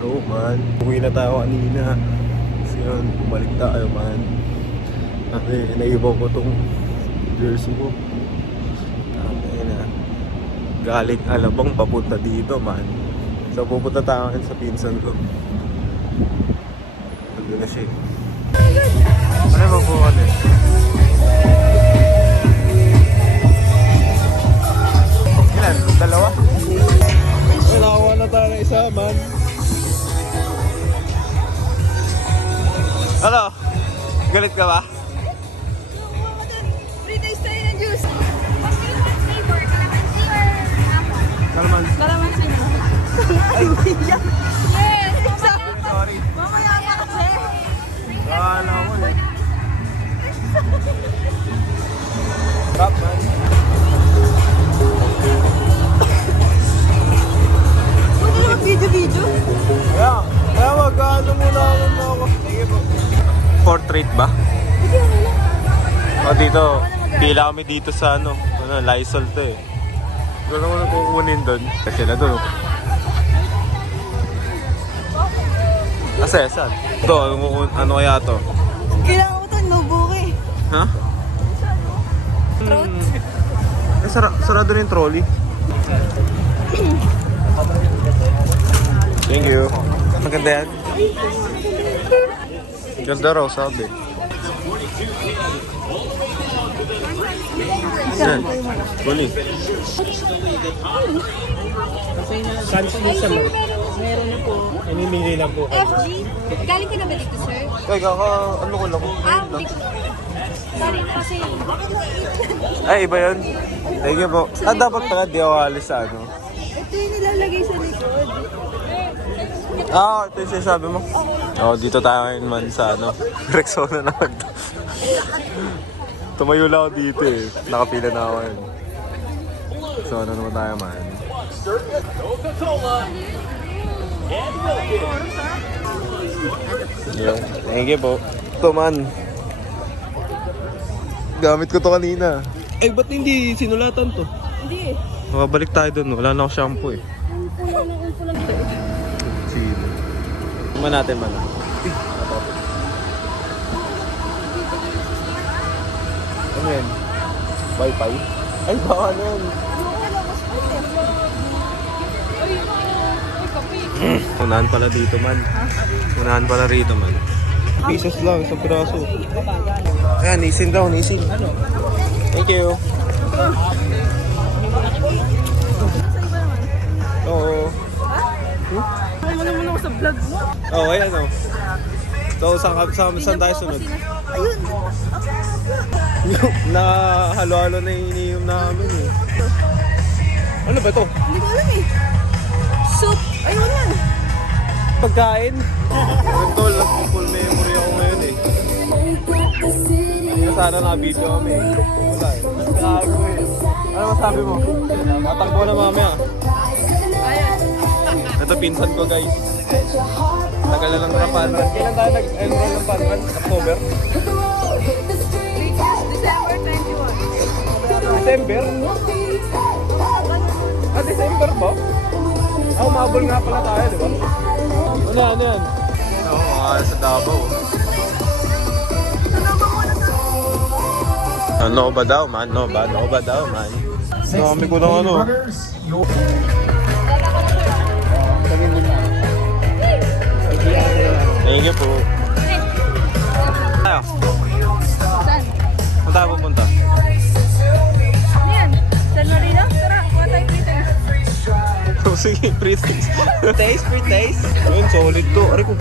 go man. Uwi na tayo kanina. Kasi yun, bumalik tayo man. Kasi naibaw ko tong jersey ko. Tapos na. Galing Alabang papunta dito man. So pupunta tayo sa pinsan ko. Nandun na siya. Ano ba po ano eh? Ilan? Dalawa? Ay, nakakuha na tayo ng isa man. Ano? Galit ka ba? Free taste tayo ng juice. Flavor, calamansi or apple? Kalamansi. Calamansi na. Ay, Yes! sorry. Mamaya pa kasi. Kala ko eh. Stop man. Huwag mo mag-video-video. Kaya mag-ano muna ako. Sige po. Portrait ba? O dito, pila kami dito sa ano, Lysol to eh. Wala mo na kukunin doon. Kasi na doon. Saan? Ito, ano kaya to? Kailangan ko ito, notebook eh. Ha? Throat? Sarado rin yung trolley. Thank you. Maganda yan. Ganda raw, sabi. Yan. Kuli. Meron na po. Namimili lang po. FG? Galing ka na ba dito, sir? Ay, ano ko lang. Hindi ko. Sorry kasi. Ay, iba yun. Thank you po. Dapat pala di ako alis sa ano. Ito yung nilalagay sa likod. Ito yung sinasabi mo. Dito tayo ngayon man sa ano. Rexona naman to. Tumayo lang ako dito eh. Nakapila na ako yun. So ano naman tayo man. Yeah. Thank you po. Ito man. Gamit ko to kanina. Ba't hindi sinulatan to? Hindi eh. Mabalik tayo dun. Wala na ako shampoo eh. Umpulan. Sino? Tingnan natin man. Ano yan? Wi-Fi? Ay, baka ano yan? Unahan pala dito man. Unahan pala rito man. Pieces lang, isang piraso. Ayan, nisin daw, nisin. Thank you. Oo. Ay mo naman ako sa vlog mo. Ayan o. So, saan tayo sunod? Ayun. Na halo-halo na yung ininom namin eh. Ano ba ito? Hindi ko alam eh. Soup. Ayun yan. Pagkain? Tol, full memory ako ngayon eh. Kaya sana na-video kami eh. Wala eh. Gago eh. Ano masabi mo? Matakbo na mamaya. Ayan. Ito pinsan ko guys. Tagal na lang na panran. Kailan tayo nag-enroll ng panran? October? December 21. December? December ba? Umabol nga pala tayo, di ba? Ano yan? Sa Davao. Ano ba daw man? No ba daw man? Dami ko ng ano. Thank you po. Tayo. Saan? Saan tayo pupunta? Ano yan? San Marino? Tara, kuha tayo free taste. Sige, free taste. Free taste? Yun, solid to. Aray ko.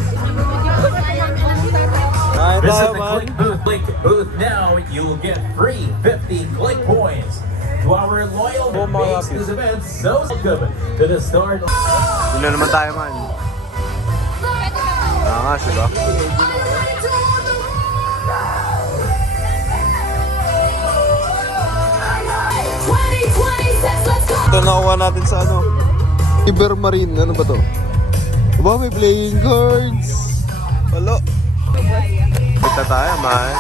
Kain Visit tayo the man. Click Booth. Click Booth now. You will get free 50 Click points. To our loyal Oh, mga makes kapis. this event so welcome to the start. Yun na naman tayo man. Nga, diba? Ito nakuha natin sa ano? Ibermarine, ano ba to? Aba, may playing cards! Walo! Kita tayo, man.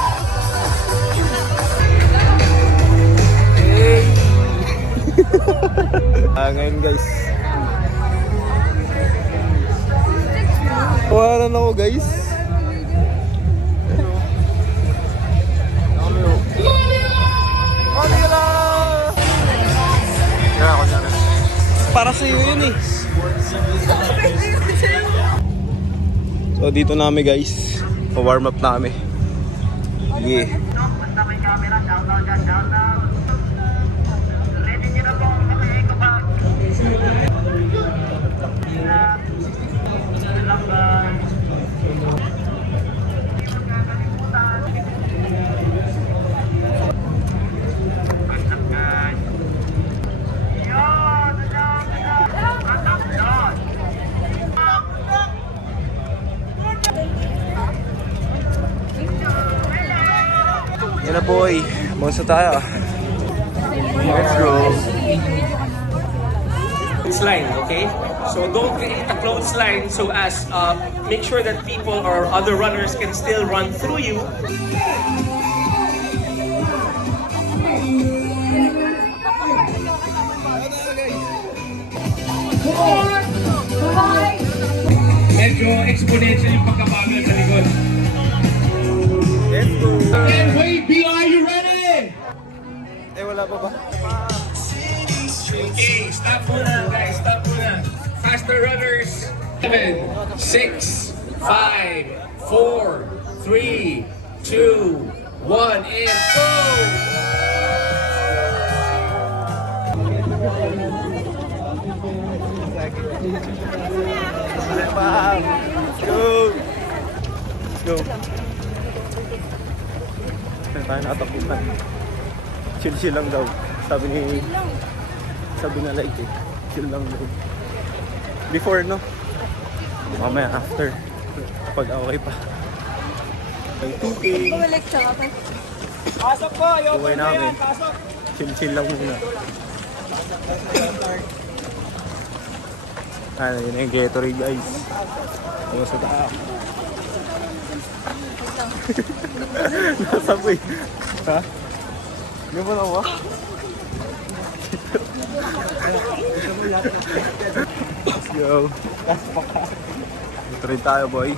Hey! Ngayon guys. Tawanan ako guys. Manila! Kaya ako niya rin. Para sa'yo yun eh. So dito na kami guys. Pa-warm up na kami. Yeah. Yan na boy, monsa tayo. Let's go. Line, okay? So don't create a clothesline so as make sure that people or other runners can still run through you. Medyo exponential yung pagkabagal sa likod. Let's go. And wait, B, are you ready? Eh wala pa ba? Okay, stop muna guys, stop muna. Faster runners. 7, 6, 5, 4, 3, 2, 1, and go! Let's go. Let's go. Saan tayo nakatakbuhan? Chill lang daw. Sabi na like eh. Chill lang daw. Before no? Mamaya after. Pag okay pa. May 2K. Bumalik siya ka pa. Buhay namin. Chill lang muna. Yun na yung Gatorade guys. Ano sa tao? Nasabay. Ha? Hindi mo na ba? Let's go. Gatorade tayo boy.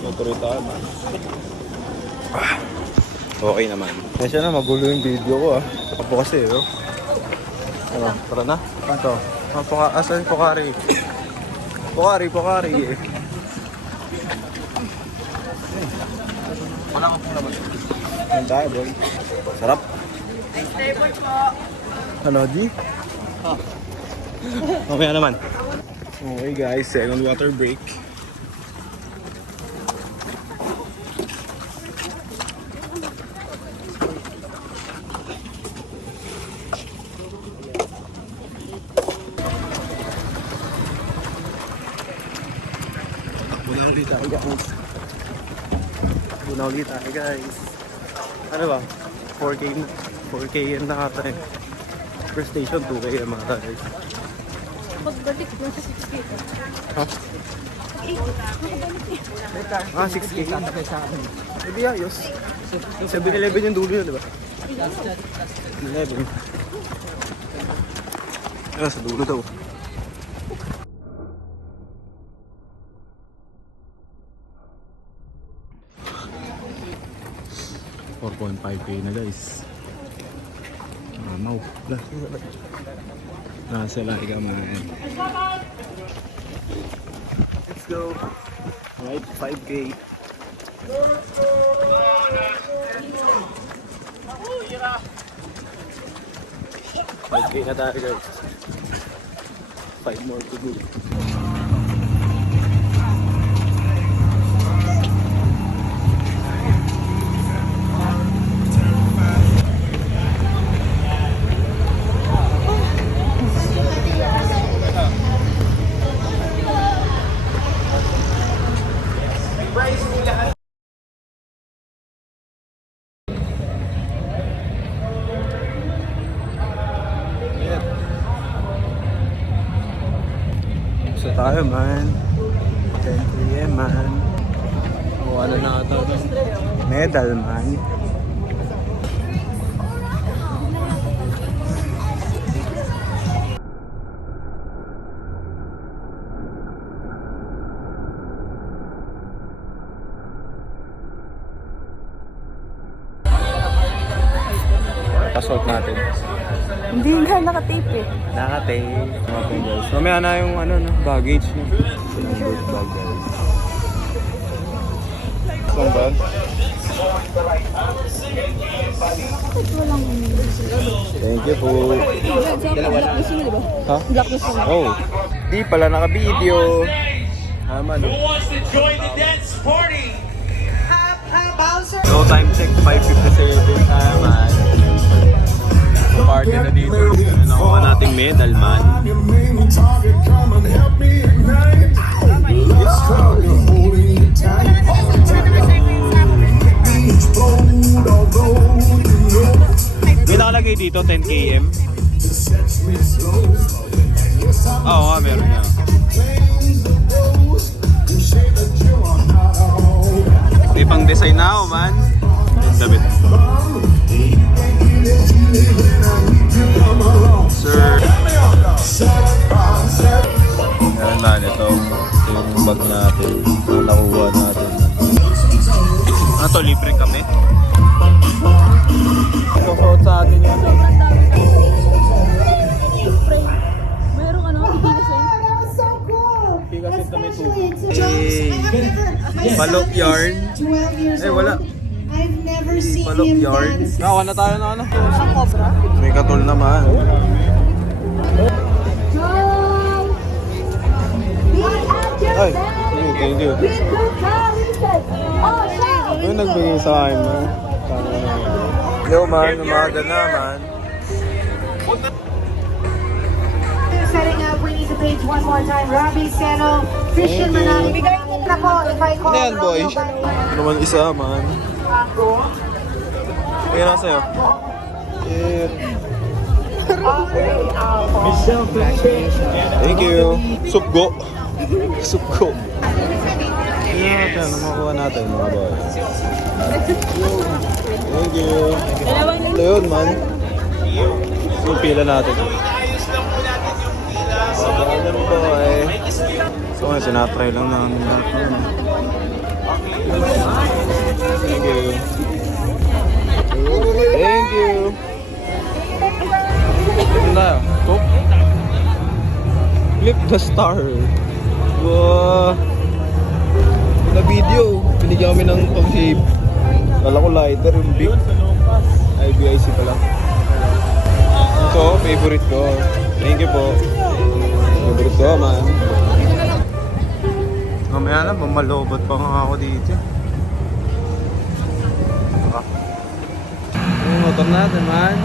Gatorade tayo man. Okay naman. Kasi na, magulo yung video ko ah. Ako kasi oh. Ano, tara na. Ito. Asan yung Pokari? Pokari eh. Wala ka pong naman. Yan tayo boy. Sarap. Nice flavor po. Ano, G? Okay naman. Okay guys, second water break. Buna ulit tayo guys. Ano ba? 4K yan na kata eh. First station 2K yung mga guys. Pagbalik mo sa 6K. Ha? 6K. Hindi ayos. 7-Eleven yung dulo yun, di ba? 7-Eleven. Sa dulo daw. 4.5K na guys. Mamaw. Nasa lahi ka man. Let's go. Alright, 5K. 5K na tayo guys. 5 more to go. So tayo man. 10 p.m. man. O ano na ito? Medal man. passport natin. Hindi nga nakatape eh. Nakatape. Okay guys. Mamaya na yung ano, no, baggage niyo. Yung bag guys. Saan ba? Bakit walang Thank you po. blacklist mo, di ba? Ha? Blacklist mo. Oh. Di pala naka-video. Tama no. Who wants to join the dance party? So time check 5:57. Tama. Party na dito. Nakuha nating medal man. May nakalagay dito 10 km. Oo nga, meron nga. May pang design na ako man. Yung damit. Sir. Meron na nito. Ito yung bag natin. Ito nakuha natin. Ano to? Libre kami? Susuot sa atin yun. Sobrang dami ng spray. Mayroong ano, Pigasin na may tubig. Balok yarn. Eh, wala. I've never seen Balok him yarn. dance. Nakawa na tayo na ano. Ang cobra. May katol naman. Ay, thank you. Ano nagbigay sa akin, man? Yo, man. Umaga na, man. Setting up, we need the page one more time. Robbie Seno, Christian Manali. Ako, if I call Ano yan, boy? Ano naman isa, man? Tingnan na sa'yo. Yeah. Thank you. Supgo. Supgo. Tingnan natin. Ano makuha natin, mga boy? Thank you. Ito yun, man. Yung pila natin. Ganun po eh. So nga, sinatry lang namin natin. Thank you. Thank you. Ano tayo? Coke? Flip the star. Wow. Na video. Binigyan kami ng pang-shave. Kala ko lighter, yung big. IBIC pala. Ito, favorite ko. Thank you po. Favorite ko, man. Mamaya na, mamalobot pa nga ako dito. Yung motor natin, man.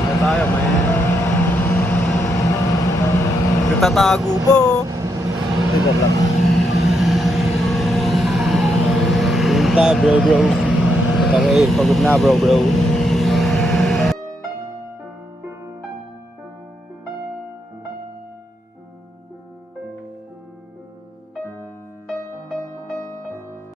Ano tayo, man? Nagtatago po. Ito lang. Punta, bro. Okay, pagod na, bro.